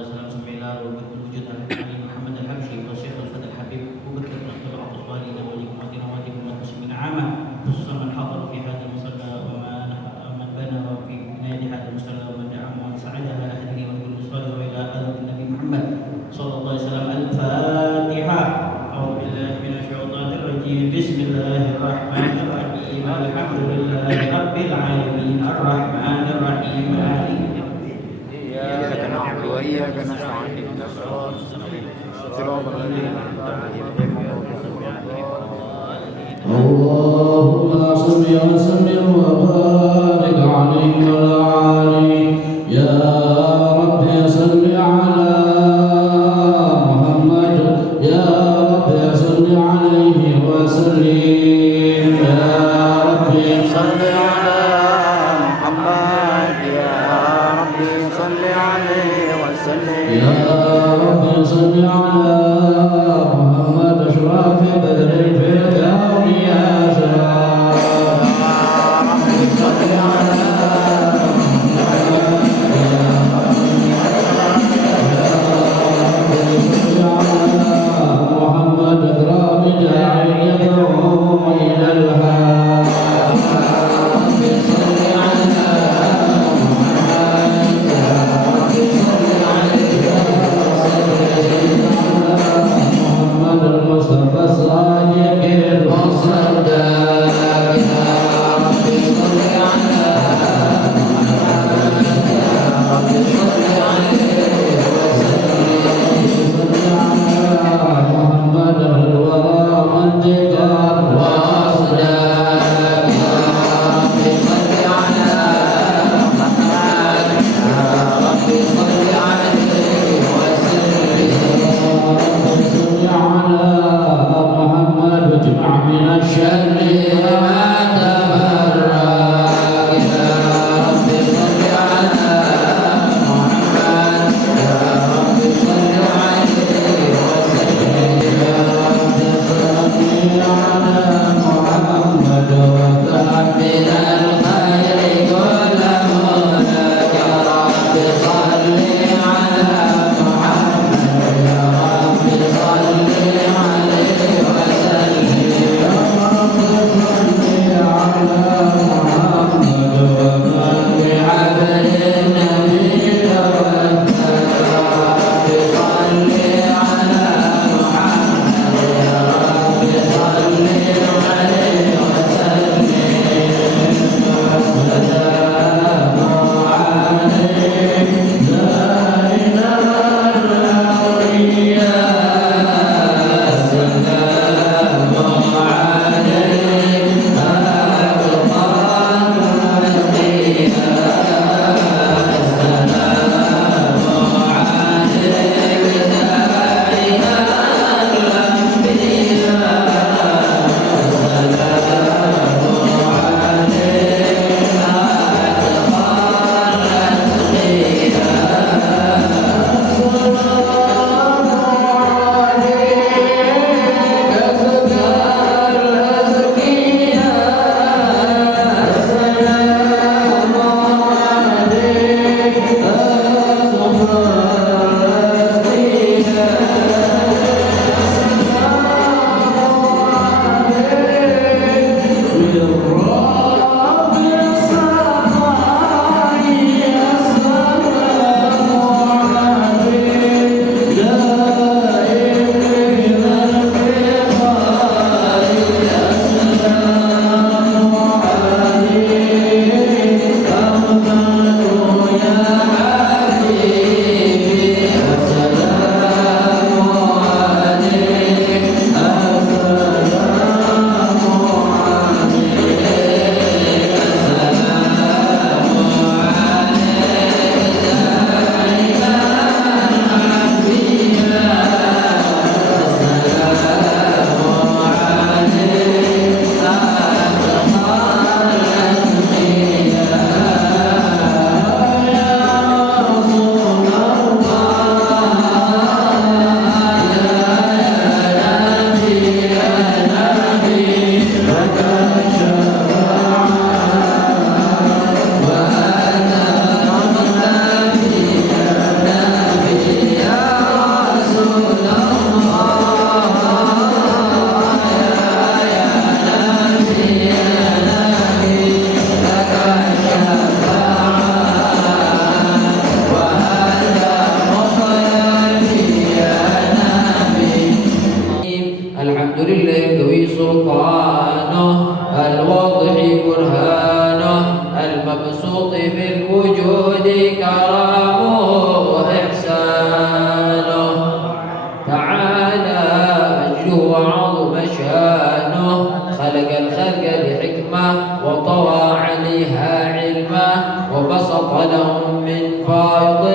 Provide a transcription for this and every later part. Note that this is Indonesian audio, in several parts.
alaihi wasallam sampai ila wujud Ali Muhammad al-Habsyi wa Syekh al-Fadl Habib Abu Bakr bin Abdul Aziz Walid wa likum wa wadikum muslimin amma khususan man hadar fi hadha al-musalla wa man bana fi binayati hadha al-musalla wa man da'a wa sa'ada ala ahlihi wa kulli salih wa ila hadha Nabi Muhammad sallallahu alaihi wasallam al-Fatihah. A'udzu billahi minasy syaithanir rajim. Bismillahirrahmanirrahim. Alhamdulillahi rabbil alamin arrahmanir rahim maliki إياك نعبد وإياك نستعين صراط الذين أنعمت عليهم اللهم صل وسلم وبارك عليه وعلى آله يا رب صل على محمد يا رب صل عليه وسلم يا رب صل على محمد يا رب صل عليه وسلم يا رب صل على محمد أشرف بدر الفردوس يا سلام صل على محمد أكرم داعي يدعو إلى الحق صل على محمد يا رب صل عليه وسلم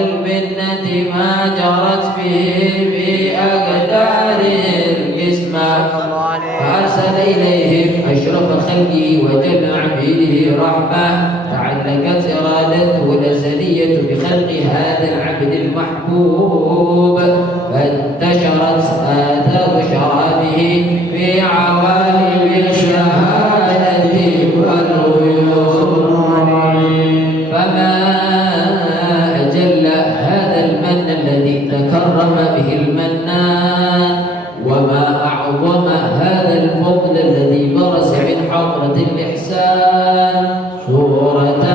وللمنة ما جرت به في أقداره القسمة فأرسل إليهم أشرف خلقه وجل عبيده رحمة تعلقت إرادته الأزلية بخلق هذا العبد المحبوب فانتشرت آثار شرافه في عوالم الشهادة والغيوب فما أجل هذا المن الذي تكرم به المنان وما أعظم هذا الفضل الذي برز من حضرة الإحسان صورة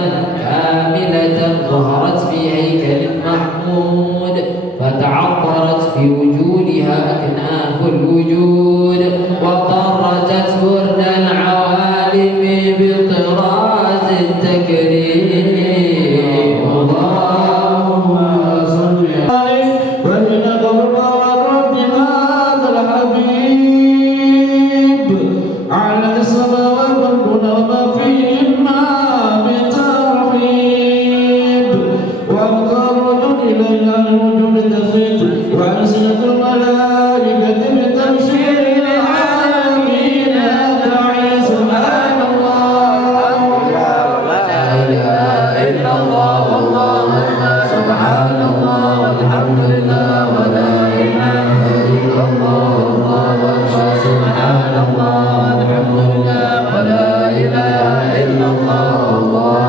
كاملة ظهرت في هيكل محمود فتعطرت بوجودها أكناف الوجود وطرزت ورد العوالم بطراز التكريم اللهم صل عليه وإن قبل رب هذا الحبيب على السماوات والأرض وما فيهما بترحيب وأبقى إلينا الوجود تزيد وألسنة الملائكة بتبشير العالمين أدعي سبحان الله لا إله إلا الله والله سبحان الله والحمد لله ولا إله إلا الله والله سبحان الله والحمد لله ولا إله إلا الله والله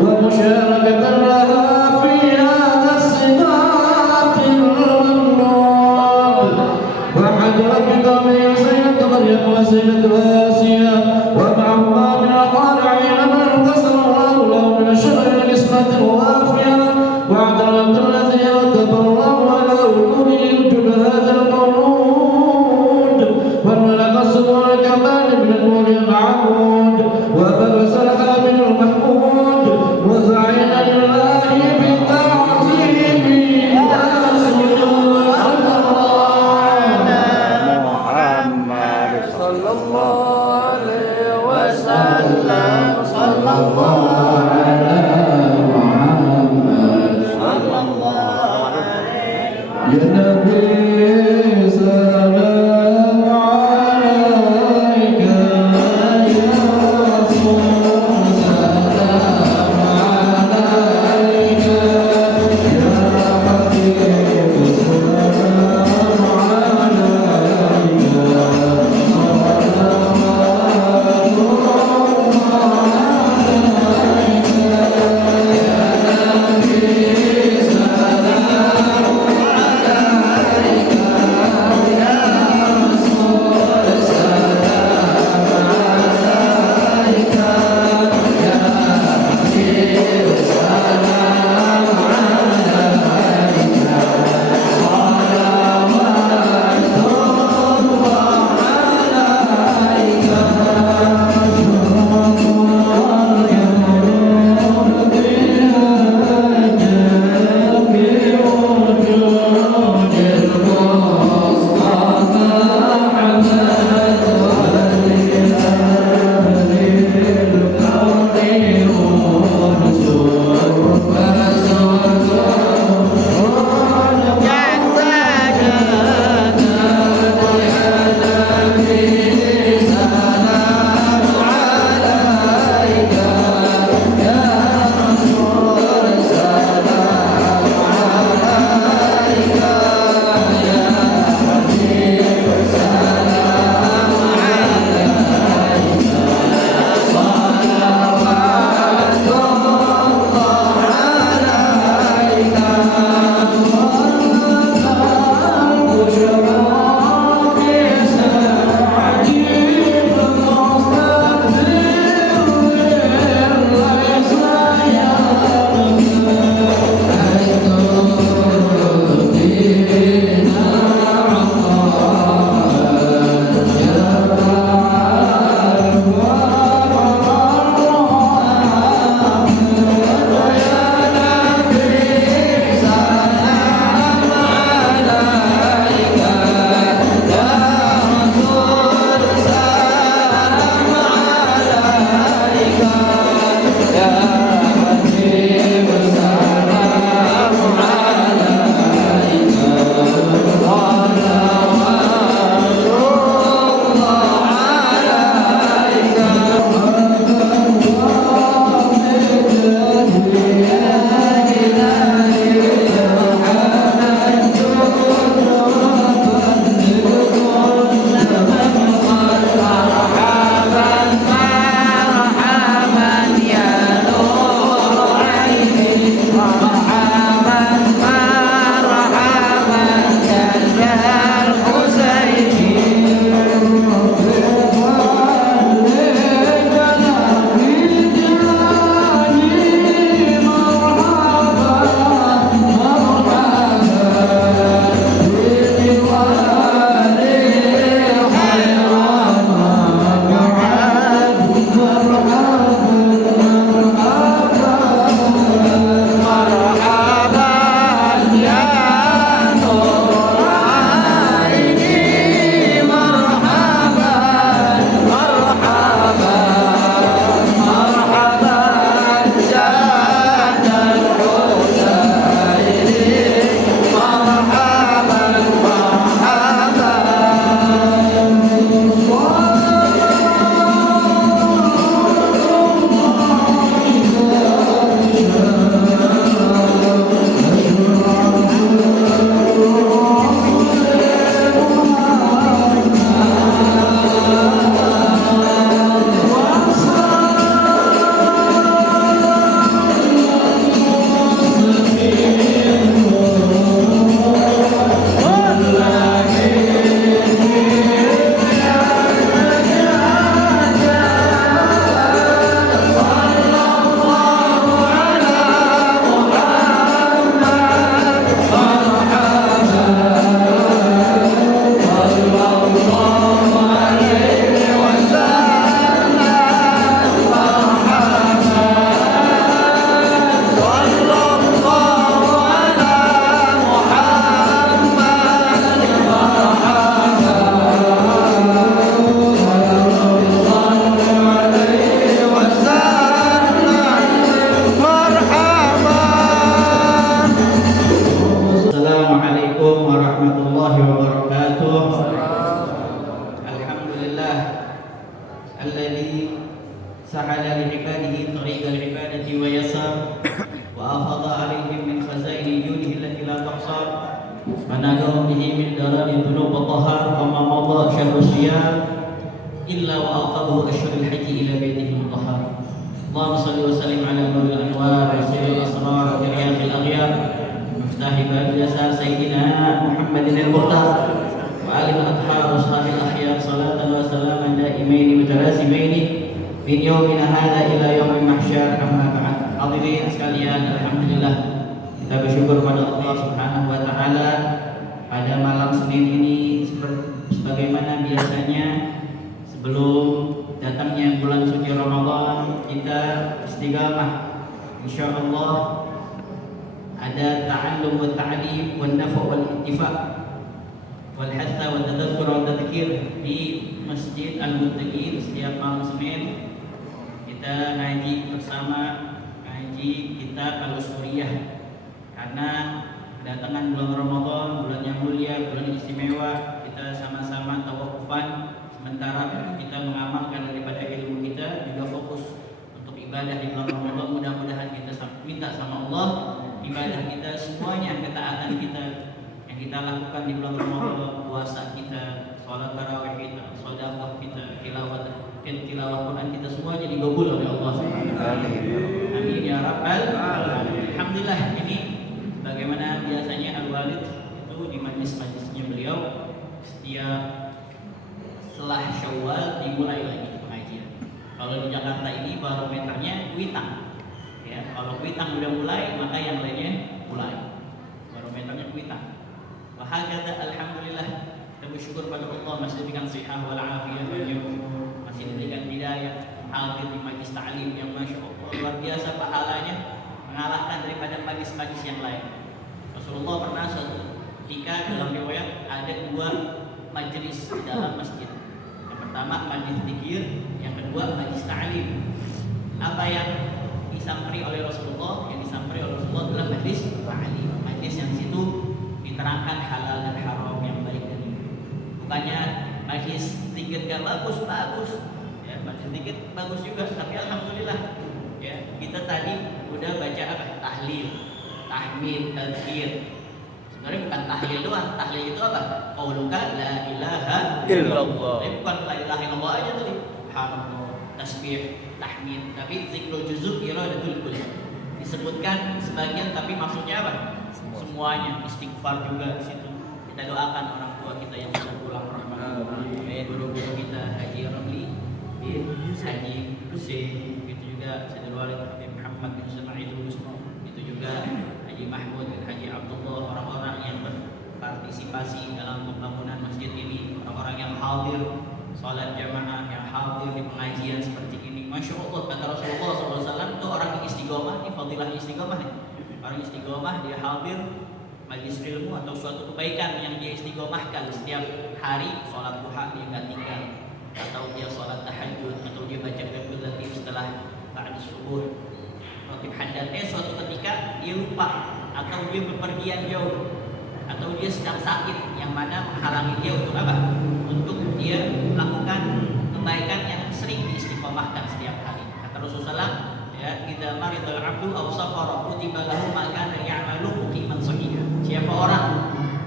ومشاركة لها في هذا الصداق الممنون وحضرت بقومه سيدة مريم وسيدة آسيا ومعهما من الطالعين من قسم الله له من الشر القسمة الوافية واعترفت الذي كتب الله على وجوده يوجد هذا المولود والملك الصبر الكمال من النور المعبود وبرز الحامل المحمود وزعينا لله بالتعظيم صلى الله عليه وسلم صلى الله على محمد صلى الله عليه يا نبي سلام عليك يا رسول سلام عليك يا حبيب سلام عليك صلى الله عليك الذي سهل لعباده طريق العبادة ويسر وأفاض عليهم من خزائن جوده التي لا تحصى ونادهم به من درر الذنوب وطهر فما مضى شهر الصيام إلا وأعقبه أشهر الحج إلى بيته المطهر. اللهم صل وسلم على نور الأنوار وسر الأسرار وترياق الأغيار مفتاح باب اليسار سيدنا محمد المختار وآله الأطهار وأصحاب الأخيار صلاة وسلاما دائمين متلازمين من يومنا هذا إلى يوم المحشر. أما بعد. Hadirin sekalian, alhamdulillah kita bersyukur pada Allah Subhanahu wa taala pada malam Senin ini sebagaimana biasanya sebelum datangnya bulan suci Ramadan kita istiqamah. Insyaallah ada ta'allum wa ta'lim wa nafa' wal ittifaq wal hatha wa tadhakkur wa tadhkir di Masjid Al-Muttaqin setiap malam Senin. Kita ngaji bersama, ngaji kitab Al-Usuriyah, karena kedatangan bulan Ramadan, bulan yang mulia, bulan istimewa, kita sama-sama tawakufan sementara kita mengamalkan daripada ilmu kita, juga fokus untuk ibadah di bulan Ramadan. Mudah-mudahan kita minta sama Allah ibadah kita semuanya, ketaatan kita yang kita lakukan di bulan Ramadan, puasa kita, sholat tarawih kita, sedekah kita, tilawah Quran kita semuanya dikabul oleh Allah Subhanahu wa taala. Amin ya rabbal alamin. Alhamdulillah, ini bagaimana biasanya Al-Walid itu di majlis-majlisnya beliau setiap setelah Syawal dimulai lagi pengajian. Kalau di Jakarta ini barometernya Kuitang. Ya, kalau Kuitang udah mulai, maka yang lainnya mulai. Barometernya Kuitang. Wahagada alhamdulillah, kita bersyukur pada Allah masih diberikan sehat wal afiyah wal masih diberikan hidayah, hadir di majlis ta'lim yang masya Allah luar biasa pahalanya, mengalahkan daripada majlis-majlis yang lain. Rasulullah pernah suatu ketika dalam riwayat ada 2 majlis di dalam masjid. Yang pertama majlis zikir, yang kedua majlis ta'lim. Apa yang disampaikan oleh Rasulullah? Yang disampaikan oleh Rasulullah adalah majlis ta'lim, majlis yang situ diterangkan halal dan haram, yang baik dan buruk. Bukannya majlis zikir gak bagus, ya, majlis zikir bagus juga, tapi alhamdulillah ya, kita tadi udah baca apa? Tahlil, tahmid, tadzkir. Sebenarnya bukan tahlil doang, tahlil itu apa? Qauluka la ilaha illallah. Tapi bukan la ilaha illallah aja tadi. Subhanallah, tasbih, tahmid, tapi zikrul juzuk iradatul kull. Disebutkan sebagian tapi maksudnya apa? Semuanya. Istighfar juga di situ. Kita doakan orang tua kita yang sudah pulang rahmatullah. Guru-guru kita Haji Ramli, Haji Husain, itu juga Sayyidul Walid Habib Muhammad bin Ismail Husno, itu juga Haji Mahmud bin Haji Abdullah, orang-orang yang berpartisipasi dalam pembangunan masjid ini, orang-orang yang hadir salat jamaah, yang hadir di pengajian seperti ini. Masya Allah, kata Rasulullah SAW itu orang yang istiqomah, ini fadilah istiqomah nih. Orang istiqomah dia hadir majlis ilmu atau suatu kebaikan yang dia istiqomahkan setiap hari, sholat duha dia nggak tinggal, atau dia sholat tahajud, atau dia baca qiyamul lail setelah ba'da subuh, rotib haddad. Suatu ketika dia lupa, atau dia bepergian jauh, atau dia sedang sakit, yang mana menghalangi dia untuk apa? Untuk dia melakukan kebaikan yang sering diistiqomahkan setiap hari. Kata Rasulullah, ya, idza maridal 'abdu aw safara kutiba lahu ma kana ya'malu muqiman sahiha. Siapa orang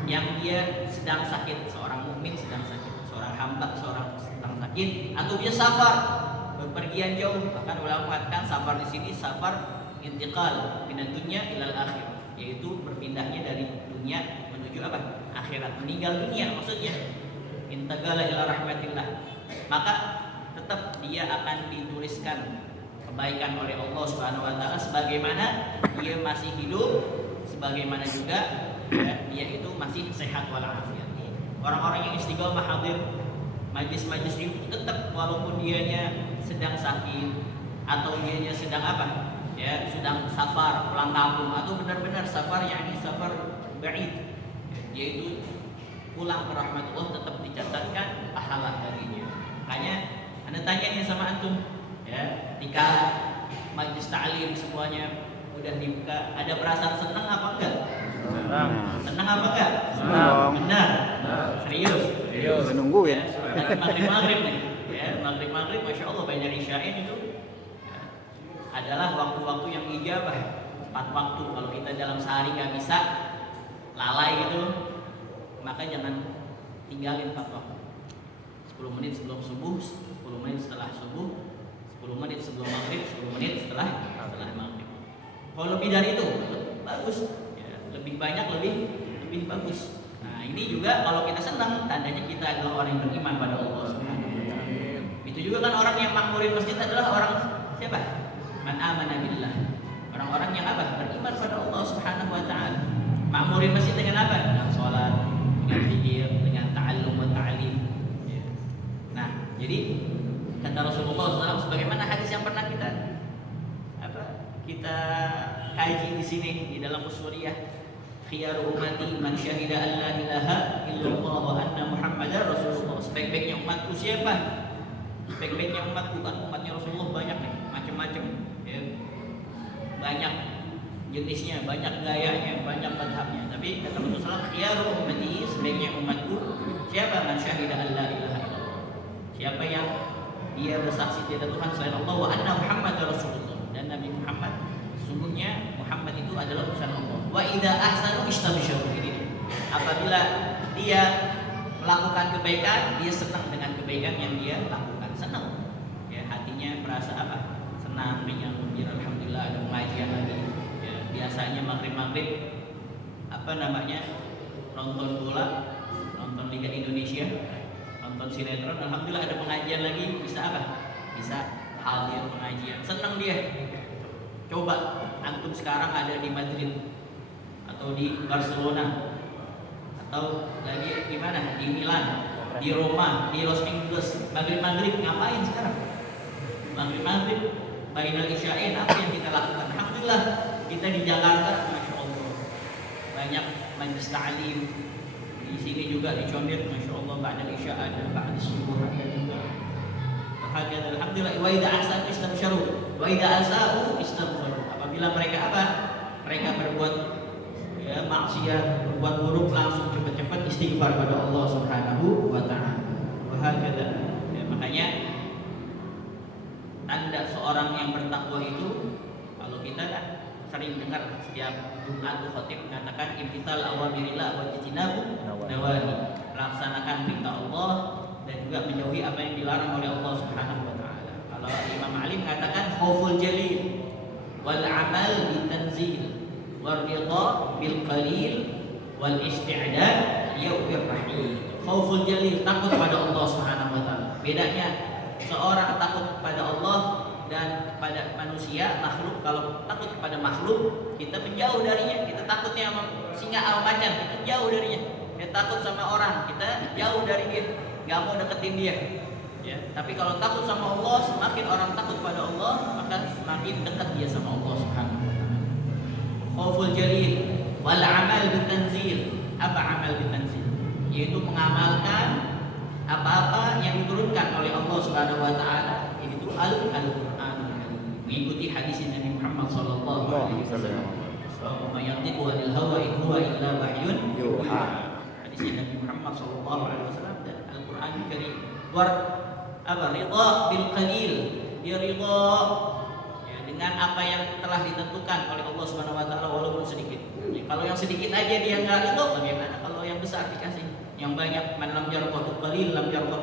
yang dia sedang sakit, seorang mukmin sedang sakit, seorang hamba seorang sedang sakit, atau dia safar, bepergian jauh. Bahkan ulama mengatakan safar di sini safar intiqal minad dunya ilal akhir, yaitu berpindahnya dari dunia menuju apa? Akhirat, meninggal dunia maksudnya. Intaqala ila rahmatillah. Maka tetap dia akan dituliskan kebaikan oleh Allah Subhanahu wa taala sebagaimana dia masih hidup, sebagaimana juga ya, dia itu masih sehat walafiat. Orang-orang yang istiqomah hadir majlis-majlis itu tetap walaupun dianya sedang sakit atau dianya sedang apa? Ya, sedang safar pulang kampung, atau benar-benar safar yakni safar ba'id. Dia itu pulang ke rahmatullah, tetap dicatatkan pahala baginya. Makanya Anda tanya nih sama antum, ya, ketika majlis ta'lim semuanya udah dibuka, ada perasaan senang apa enggak? Senang apa enggak? Senang. Benar. Serius. Menunggu ya. Maghrib nih. Ya, maghrib maghrib, masya Allah banyak isya'in itu ya, adalah waktu-waktu yang ijabah. 4 waktu. Kalau kita dalam sehari nggak bisa, lalai gitu, maka jangan tinggalin 4 waktu. 10 menit sebelum subuh, 10 menit setelah subuh, 10 menit sebelum maghrib, 10 menit setelah maghrib. Kalau lebih dari itu bagus, ya, lebih banyak lebih bagus. Nah ini juga kalau kita senang, tandanya kita adalah orang yang beriman pada Allah Subhanahu wa Ta'ala. Itu juga kan orang yang makmurin masjid adalah orang siapa? Man amana billah. Orang-orang yang apa? Beriman pada Allah Subhanahu wa Ta'ala. Makmurin masjid dengan apa? Dengan sholat, dengan zikir, dengan ta'allum wa ta'lim. Ya. Nah, jadi kata Rasulullah SAW sebagaimana hadis yang pernah kita kaji di sini di dalam usuliyah, khiyaru ummati man syahida an la ilaha illallah wa anna muhammadar rasulullah. Sebaik-baiknya umatku siapa? Sebaik-baiknya umatku kan umatnya Rasulullah banyak nih, macam-macam ya. Banyak jenisnya, banyak gayanya, banyak madhabnya. Tapi kata Rasulullah SAW, khiyaru ummati, sebaiknya umatku siapa? Man syahida an la ilaha illallah. Siapa yang dia bersaksi tiada Tuhan selain Allah wa anna muhammadar rasulullah, dan Nabi Muhammad sesungguhnya Muhammad itu adalah utusan Allah. Wa idza ahsanu istabsyaru. Apabila dia melakukan kebaikan, dia senang dengan kebaikan yang dia lakukan. Senang. Ya, hatinya merasa apa? Senang, riang, gembira, alhamdulillah ada pengajian lagi. Ya, biasanya maghrib-maghrib nonton bola, nonton Liga Indonesia, nonton sinetron, alhamdulillah ada pengajian lagi, bisa apa? Bisa hadir pengajian. Senang dia. Coba antum sekarang ada di Madrid atau di Barcelona atau lagi di mana? Di Milan, di Roma, di Los Angeles. Maghrib ngapain sekarang? Maghrib bainal isya'in apa yang kita lakukan? Alhamdulillah kita di Jakarta, masya Allah banyak majelis ta'lim. Di sini juga di Condet, masya Allah ba'dal isya ada, ba'dal subuh ada juga. Bahagia alhamdulillah. Wa idza ahsanu istabsyaru wa idza asa'u istabsyaru. Apabila mereka apa? Mereka berbuat ya maksiat, berbuat buruk, langsung cepat-cepat istighfar pada Allah Subhanahu wa Ta'ala. Bahagia. Ya, makanya tanda seorang yang bertakwa itu, kalau kita kan sering dengar setiap Jumat khotib mengatakan imtithal awamirillah wa ijtinabu nawahi, melaksanakan perintah Allah dan juga menjauhi apa yang dilarang oleh Allah Subhanahu wa Ta'ala. Kalau Imam Ali mengatakan khauful jalil wal amal bitanzil wal ridha bil qalil wal isti'dad yawmir rahim. Khauful jalil, takut pada Allah Subhanahu wa Ta'ala. Bedanya seorang takut pada Allah dan pada manusia, makhluk. Kalau takut kepada makhluk, kita menjauh darinya. Kita takutnya sama singa atau macan, kita jauh darinya. Kita takut sama orang, kita jauh dari dia, nggak mau deketin dia. Ya. Tapi kalau takut sama Allah, semakin orang takut pada Allah, maka semakin dekat dia sama Allah Subhanahu wa Ta'ala. Khauful jalil wal amal bitanzil. Apa amal bitanzil? Yaitu mengamalkan apa-apa yang diturunkan oleh Allah Subhanahu wa Ta'ala. Itu Al-Qur'an, mengikuti hadis Nabi Muhammad sallallahu alaihi wasallam. Wa yantiqu 'anil hawa in huwa illa wahyun yuha. Hadis Nabi Muhammad sallallahu alaihi wasallam dan Al-Qur'an Karim. Ridha bil qalil, dia ridha ya, dengan apa yang telah ditentukan oleh Allah Subhanahu wa Ta'ala walaupun sedikit. Ya, kalau yang sedikit aja dia enggak ridha, bagaimana kalau yang besar dikasih? Yang banyak, man lam yarda bil qalil lam yarda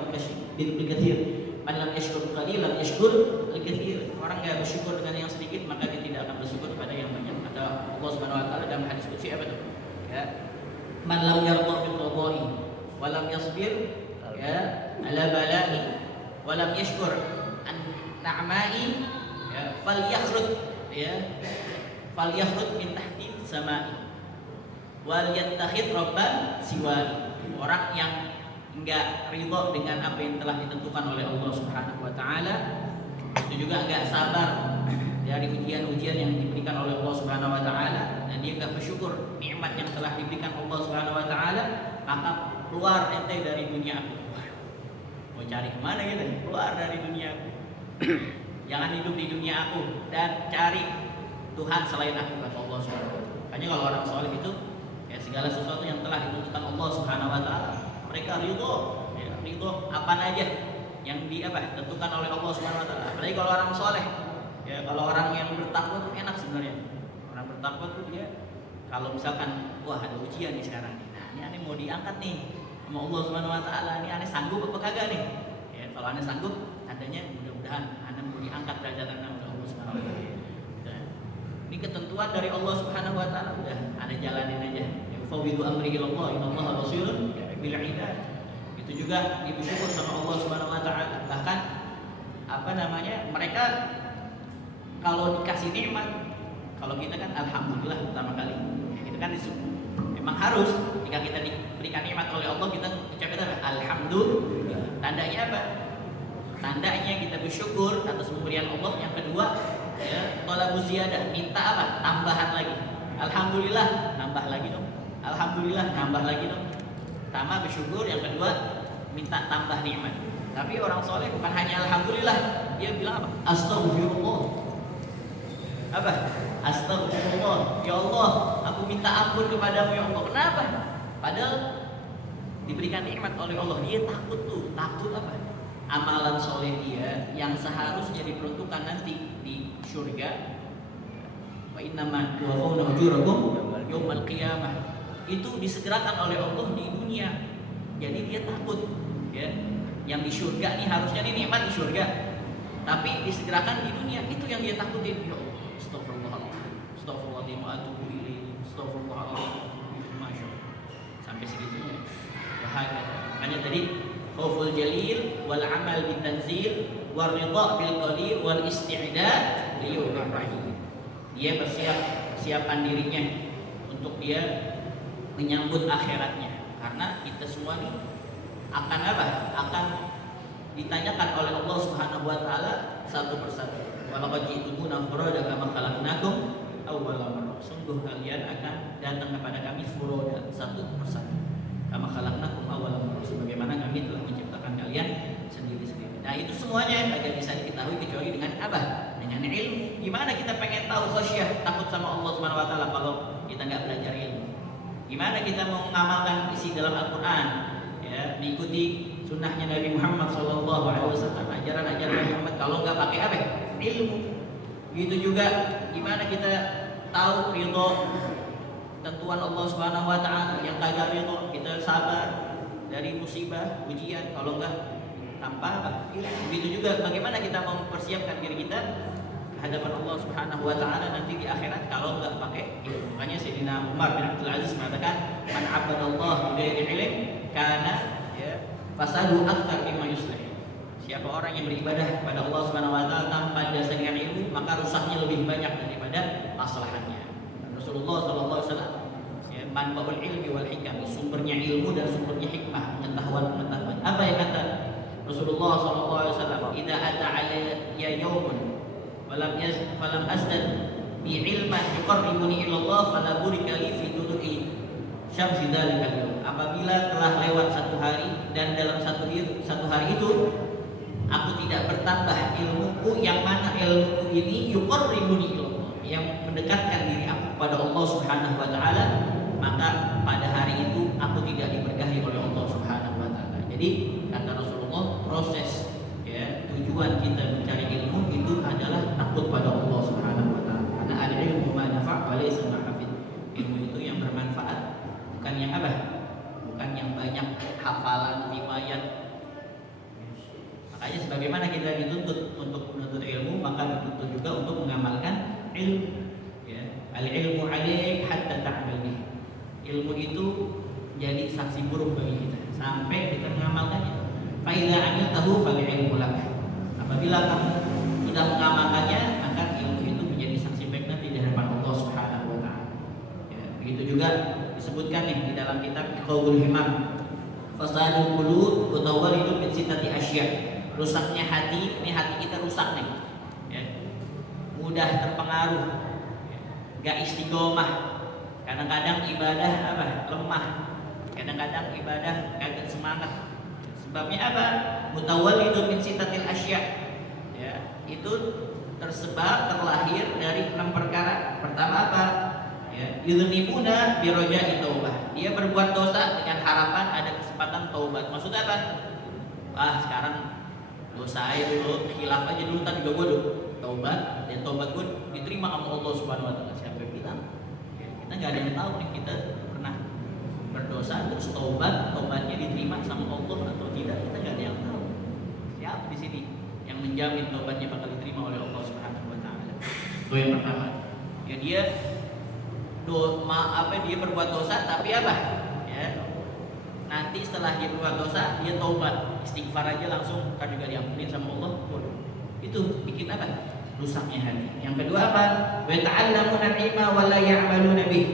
bil katsir. Man lam yashkur qalil lam yashkur al katsir. Orang enggak bersyukur dengan yang sedikit, maka dia tidak akan bersyukur pada yang banyak. Kata Allah Subhanahu wa Ta'ala dalam hadis qudsi apa itu? Ya. Man lam yarda bil qada'i wa lam yasbir ya ala bala'i wa lam yashkur an na'ma'i ya falyakhrud min tahti sama'i wal yattakhid rabban siwani. Orang yang enggak ridha dengan apa yang telah ditentukan oleh Allah Subhanahu wa Ta'ala, itu juga enggak sabar dari ujian-ujian yang diberikan oleh Allah Subhanahu wa Ta'ala, dan dia enggak bersyukur nikmat yang telah diberikan Allah Subhanahu wa Ta'ala, maka keluar ente dari dunia aku. Mau cari kemana gitu? Keluar dari dunia aku. Jangan hidup di dunia aku dan cari Tuhan selain aku, kata Allah Subhanahu wa Ta'ala. Makanya kalau orang soleh itu ya segala sesuatu yang telah ditentukan Allah Subhanahu wa Ta'ala mereka ridho, ya, ridho apa aja yang tentukan oleh Allah Subhanahu wa taala. Apalagi kalau orang soleh. Ya, kalau orang yang bertakwa tuh enak sebenarnya. Orang bertakwa tuh dia kalau misalkan wah ada ujian nih sekarang nih. Nah, ini aneh mau diangkat nih sama Allah Subhanahu wa taala. Ini aneh sanggup apa kagak nih? Ya, kalau aneh sanggup, tandanya mudah-mudahan aneh mau diangkat derajat aneh oleh Allah Subhanahu wa taala. Nah, ini ketentuan dari Allah Subhanahu wa taala, udah aneh jalanin aja. Ya, fawwidu amri ilallah, innallaha basirun bil ibad. Itu juga dibersyukur sama Allah Subhanahu wa taala. Bahkan mereka kalau dikasih nikmat, kalau kita kan alhamdulillah pertama kali. Ya, kita kan memang harus jika kita diberikan nikmat oleh Allah kita ucapkan alhamdulillah. Tandanya apa? Tandanya kita bersyukur atas pemberian Allah. Yang kedua, ya, thalabuz ziyadah, minta apa? Tambahan lagi. Alhamdulillah, nambah lagi dong. Alhamdulillah, nambah lagi dong. Pertama bersyukur, yang kedua minta tambah nikmat. Tapi orang soleh bukan hanya alhamdulillah, dia bilang apa? Astagfirullah. Apa? Astagfirullah. Ya Allah, aku minta ampun kepadamu ya Allah. Kenapa? Padahal diberikan nikmat oleh Allah, dia takut tuh. Takut apa? Amalan soleh dia yang seharusnya diperuntukkan nanti di surga. Wa innama tuwaffawna ujurakum yaumal qiyamah. Itu disegerakan oleh Allah di dunia. Jadi dia takut, ya. Yang di surga nih harusnya nih nikmat di surga. Tapi disegerakan di dunia, itu yang dia takutin. Ya Allah, astagfirullahaladzim wa atubu ilaihi. Astagfirullahaladzim. Masya Allah. Sampai segitunya. Bahagia. Makanya tadi khauful jalil wal amal bitanzil wal ridha bil qadir wal isti'dad li yawmir rahim. Dia persiapan dirinya untuk dia menyambut akhiratnya. Karena kita semua ini akan akan ditanyakan oleh Allah Subhanahu wa taala satu persatu. Walaqad ji'tumuna furada kama khalaqnakum awwala marrah. Sungguh kalian akan datang kepada kami furada, satu persatu. Kama khalaqnakum awwala marrah, sebagaimana kami telah menciptakan kalian sendiri-sendiri. Nah, itu semuanya tidak bisa diketahui kecuali dengan dengan ilmu. Gimana kita pengen tahu khasyah, takut sama Allah Subhanahu wa taala kalau kita enggak belajar ilmu? Gimana kita mau mengamalkan isi dalam Al-Qur'an? Ya, mengikuti sunnahnya Nabi Muhammad SAW, ajaran-ajaran Nabi Muhammad kalau nggak pakai apa? Ilmu. Begitu juga gimana kita tahu ridho tentuan Allah Subhanahu wa taala. Yang kagak ridho kita sabar dari musibah, ujian kalau nggak tanpa apa? Ilmu. Begitu juga bagaimana kita mempersiapkan diri kita hadapan Allah Subhanahu wa taala nanti di akhirat kalau nggak pakai ilmu. Makanya Sayyidina Umar bin Abdul Aziz mengatakan, "Man 'abadallah bi ghairi ilm kana fasadu akthar mimma yuslih." Siapa orang yang beribadah kepada Allah Subhanahu wa taala tanpa dasar dengan ilmu, maka rusaknya lebih banyak daripada maslahatnya. Rasulullah sallallahu alaihi wasallam, manbaul ilmi wal hikam, sumbernya ilmu dan sumbernya hikmah, pengetahuan. Apa yang kata Rasulullah sallallahu alaihi wasallam? "Idza ata 'alayya yawmun falam azdad bi ilman yuqarribuni ila Allah fala burika li fi tudu'i syamsi dzalikal yawm." Apabila telah lewat satu hari dan dalam satu hari itu aku tidak bertambah ilmuku, yang mana ilmuku ini yuqarribuni ila Allah, yang mendekatkan diri aku kepada Allah Subhanahu wa taala, maka pada hari itu aku tidak diberkahi oleh Allah Subhanahu wa taala. Jadi kata Rasulullah, proses tujuan kita mencari ilmu itu adalah takut pada Allah Subhanahu wa taala. Karena ada ilmu manfaat wa laysa mahafid. Ilmu itu yang bermanfaat, bukan yang bukan yang banyak hafalan riwayat. Makanya sebagaimana kita dituntut untuk menuntut ilmu, maka dituntut juga untuk mengamalkan ilmu. Al-ilmu 'alaik hatta ta'mal bih. Ilmu itu jadi saksi buruk bagi kita sampai kita mengamalkannya. Fa idza 'amiltahu fal ilmu lak. Apabila kamu sudah mengamalkannya, maka ilmu itu menjadi saksi baik nanti di hadapan Allah Subhanahu wa taala. Begitu juga disebutkan nih di dalam kitab Qaulul Himam, fasadul qulub mutawallidun min sittati asya. Rusaknya hati, ini hati kita rusak nih. Mudah terpengaruh, gak istiqomah. Kadang-kadang ibadah lemah. Kadang-kadang ibadah kagak semangat. Sebabnya apa? Mutawallidun min sittatil asya. Itu terlahir dari 6 perkara. Pertama apa? Yudhnibuna bi raja'i taubah. Dia berbuat dosa dengan harapan ada kesempatan taubat. Maksudnya apa? Sekarang dosa aja dulu, khilaf aja dulu, tapi juga gue taubat, dan taubat gue diterima sama Allah Subhanahu Wa Taala. Siapa yang bilang? Ya, kita nggak ada yang tahu nih kita pernah berdosa terus taubatnya diterima sama Allah atau tidak, kita nggak ada yang tahu. Siapa di sini yang menjamin taubatnya bakal diterima oleh Allah Subhanahu Wa Taala? Itu yang pertama. Ya dia dia berbuat dosa tapi apa? Ya, nanti setelah dia berbuat dosa dia taubat, istighfar aja langsung kan juga diampuni sama Allah. Itu bikin apa? Rusaknya hati. Yang kedua apa? Wa ta'allamuna al-ilma wa la ya'maluna bih.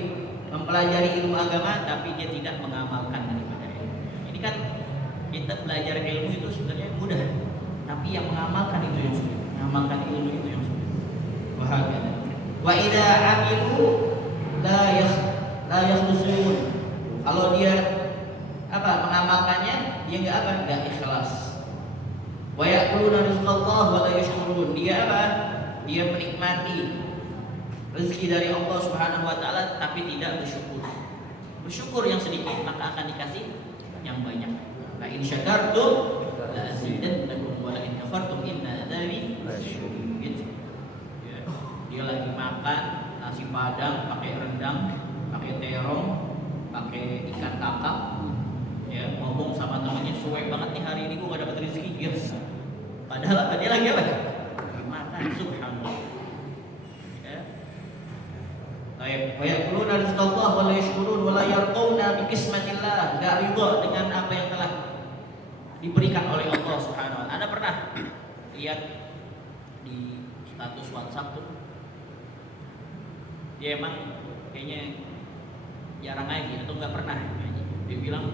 Mempelajari ilmu agama tapi dia tidak mengamalkan daripada ilmu. Ini kan kita belajar ilmu itu sebenarnya mudah, tapi yang mengamalkan itu yang sulit. Mengamalkan ilmu itu yang sulit. Wahakala. Wa idza amilu la yakhlusun. Kalau dia apa mengamalkannya, dia enggak ikhlas. Wa ya'kuluna rizqallah wa la yashkurun. Dia apa? Dia menikmati rezeki dari Allah Subhanahu Wa Taala tapi tidak bersyukur. Bersyukur yang sedikit maka akan dikasih yang banyak. La in syakartum la azidannakum wa la in kafartum inna adzabi lasyadid. Ya, dia lagi makan nasi padang pakai rendang, pakai terong, pakai ikan kakap. Ya, ngomong sama temannya, "Suwe banget nih hari ini gua enggak dapat rezeki." Yes. Padahal dia lagi apa? Makan, subhanallah. Ya. Baik, wa yaquluna rizqallah wa la yashkurun wa la yarquna bi qismatillah. Enggak ridha dengan apa yang telah diberikan oleh Allah Subhanahu wa taala. Anda pernah lihat di status WhatsApp tuh? Dia emang kayaknya jarang ngaji atau enggak pernah ngaji. Dia bilang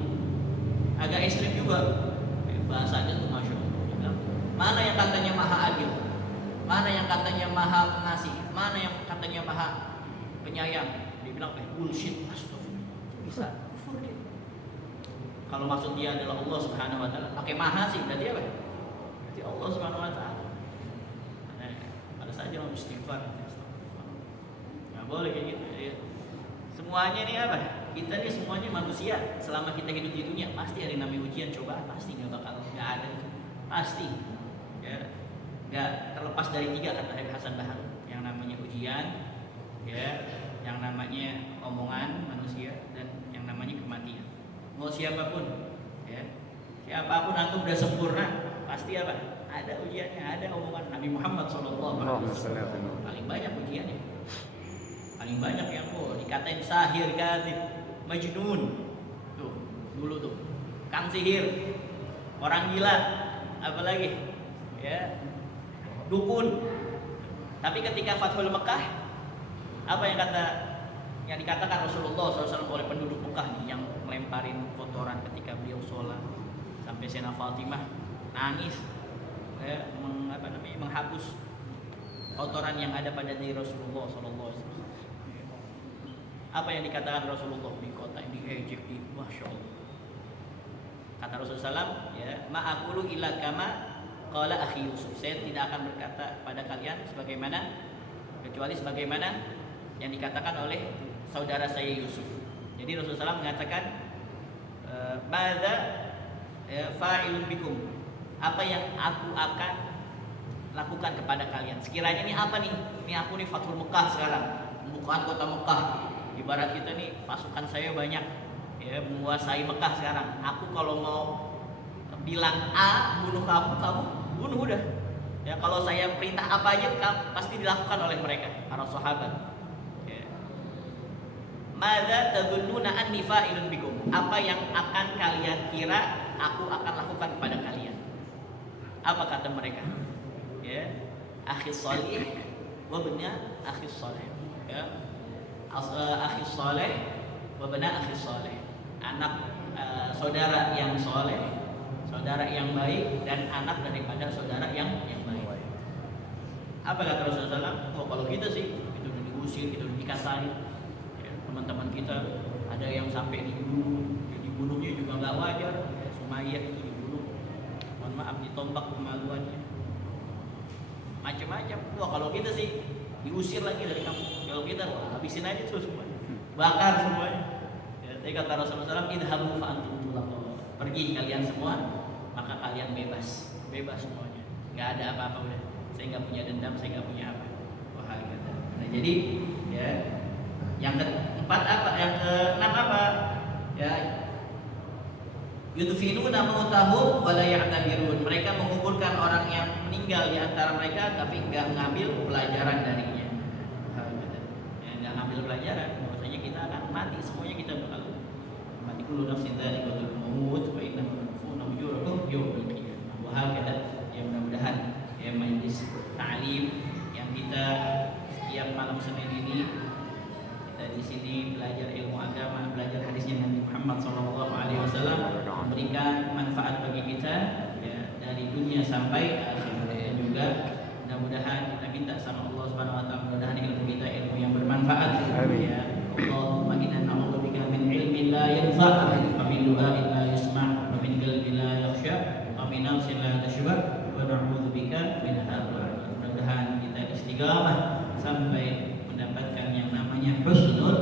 agak ekstrim juga. Bahasanya tuh Masya Allah. Dia bilang, mana yang katanya maha adil? Mana yang katanya maha pengasih? Mana yang katanya maha penyayang? Dia bilang bullshit, astagfirullah. Bisa kufur dia. Kalau maksud dia adalah Allah Subhanahu Wa Taala, pakai maha sih berarti apa? Berarti Allah Subhanahu Wa Taala. Nah, ada saja orang istighfar. Nggak boleh kayak gitu. Ya. Semuanya ini apa? Kita ini semuanya manusia. Selama kita hidup di dunia pasti ada yang namanya ujian, cobaan, pasti nggak ada itu. Pasti. Ya. Nggak terlepas dari tiga kata Habib Hasan Bahar. Yang namanya ujian, ya, yang namanya omongan manusia dan yang namanya kematian. Mau siapapun, ya, siapapun antum udah sempurna, pasti apa? Ada ujiannya, ada omongan. Nabi Muhammad SAW paling banyak ujiannya. Paling banyak yang dikatain sahir, kadhib, majnun. Tuh, dulu tuh. Kang sihir, orang gila, apalagi? Ya. Dukun. Tapi ketika Fathul Mekah, apa yang dikatakan Rasulullah SAW oleh penduduk Mekah nih, yang melemparin kotoran ketika beliau sholat, sampai Sayyidah Fatimah nangis, menghapus kotoran yang ada pada diri Rasulullah SAW. Apa yang dikatakan Rasulullah di kota ini, diejek, Masya Allah. Kata Rasulullah SAW, ya, ma'akulu illa kama qala akhi Yusuf. Saya tidak akan berkata pada kalian kecuali sebagaimana yang dikatakan oleh saudara saya Yusuf. Jadi Rasulullah SAW mengatakan, "Madza fa'ilun bikum?" Apa yang aku akan lakukan kepada kalian? Sekiranya ini apa nih? Ini aku nih Fathul Mekah sekarang, pembukaan kota Mekah. Ibarat kita nih pasukan saya banyak, ya, menguasai Mekah sekarang. Aku kalau mau bilang A, bunuh kamu bunuh udah. Ya, kalau saya perintah apa aja pasti dilakukan oleh mereka, para sahabat. Ya. Madza tadhunnuna anni fa'ilun bikum? Apa yang akan kalian kira aku akan lakukan kepada kalian? Apa kata mereka? Ya, akhi shalih wa bina akhi shalih. Ya. Akhi shalih wa bina akhi shalih. Anak saudara yang saleh, saudara yang baik, dan anak daripada saudara yang baik. Apa kata Rasulullah? Oh, kalau kita sih itu udah diusir, kita udah dikatain. Ya, teman-teman kita ada yang sampai dibunuh, dibunuhnya juga nggak wajar. Ya, Sumayyah itu dibunuh, mohon maaf, ditombak kemaluannya, macam-macam. Wah, kalau kita sih diusir lagi dari kampung. Kalau kita, wah, habisin aja tuh semua, bakar semuanya. Ya, tapi kata Rasulullah, idhabu fa antum tulaqun. Pergi kalian semua, maka kalian bebas semuanya. nggak ada apa-apa udah. Saya nggak punya dendam, saya nggak punya apa. Wahai kata. Nah, jadi ya yang keempat apa? Yang keenam apa? Ya, yudfinuna mautahum wa la ya'tabirun. Mereka menguburkan orang yang meninggal di antara mereka tapi enggak mengambil pelajaran darinya. Ya, enggak ngambil pelajaran bahwasanya kita akan mati, semuanya kita bakal mati. Kullu nafsin dha'iqatul maut wa innakum tuwaffawna ujurakum yawmal qiyamah. Wa hakadha. Ya mudah-mudahan ya majlis ta'lim yang kita setiap malam Senin ini kita di sini belajar ilmu agama, belajar hadisnya Nabi Muhammad SAW, memberikan manfaat bagi kita ya, dari dunia sampai akhirat. Dan juga mudah-mudahan kita minta sama Allah Subhanahu Wa Taala, mudah-mudahan ilmu kita ilmu yang bermanfaat. Ya Allahumma inna na'udzubika min ilmin la yanfa' wa min du'ain la yusma' wa min qalbin la yakhsha wa min nafsin la tashba' wa na'udzubika min hadza. Mudah-mudahan kita istiqamah sampai mendapatkan yang namanya husnul